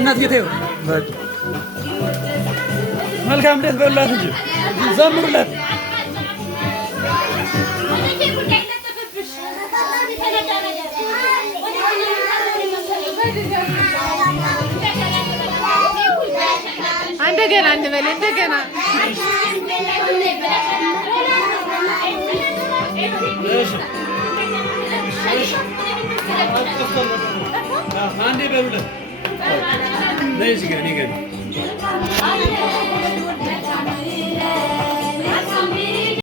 እናት ጌታዬ መልካም እንዴት በላት እንጂ ዘምሩላት። እንደገና እንበል እንደገና አንዴ በሉለት። ነይ እዚህ ጋር